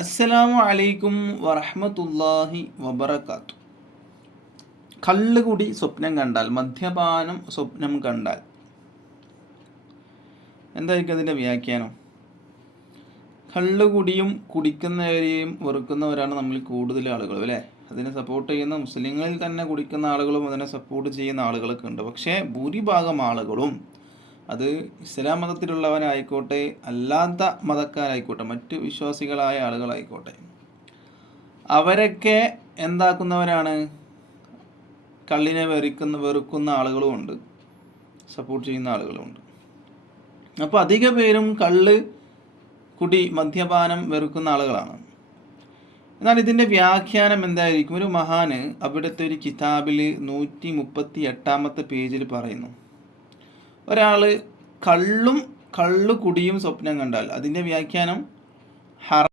അസ്സലാമു അലൈക്കും വറഹ്മത്തുള്ളാഹി വബറകാത്തു. കള്ളുകുടി സ്വപ്നം കണ്ടാൽ, മദ്യപാനം സ്വപ്നം കണ്ടാൽ എന്തായിരിക്കും അതിൻ്റെ വ്യാഖ്യാനം? കള്ളുകുടിയും കുടിക്കുന്നവരെയും വെറുക്കുന്നവരാണ് നമ്മളിൽ കൂടുതൽ ആളുകൾ, അല്ലേ? അതിനെ സപ്പോർട്ട് ചെയ്യുന്ന മുസ്ലിങ്ങളിൽ തന്നെ കുടിക്കുന്ന ആളുകളും അതിനെ സപ്പോർട്ട് ചെയ്യുന്ന ആളുകളൊക്കെ ഉണ്ട്. പക്ഷേ ഭൂരിഭാഗം ആളുകളും, അത് ഇസ്ലാം മതത്തിലുള്ളവരായിക്കോട്ടെ അല്ലാത്ത മതക്കാരായിക്കോട്ടെ മറ്റ് വിശ്വാസികളായ ആളുകളായിക്കോട്ടെ, അവരൊക്കെ എന്താക്കുന്നവരാണ്? കള്ളിനെ വെറുക്കുന്ന ആളുകളുമുണ്ട്, സപ്പോർട്ട് ചെയ്യുന്ന ആളുകളുമുണ്ട്. അപ്പോൾ അധിക പേരും കള്ള് കുടി മദ്യപാനം വെറുക്കുന്ന ആളുകളാണ്. എന്നാൽ ഇതിൻ്റെ വ്യാഖ്യാനം എന്തായിരിക്കും? ഒരു മഹാന് അവിടുത്തെ ഒരു കിതാബിൽ 138 പേജിൽ പറയുന്നു, ഒരാൾ കള്ളുകുടിയും സ്വപ്നം കണ്ടാൽ അതിൻ്റെ വ്യാഖ്യാനം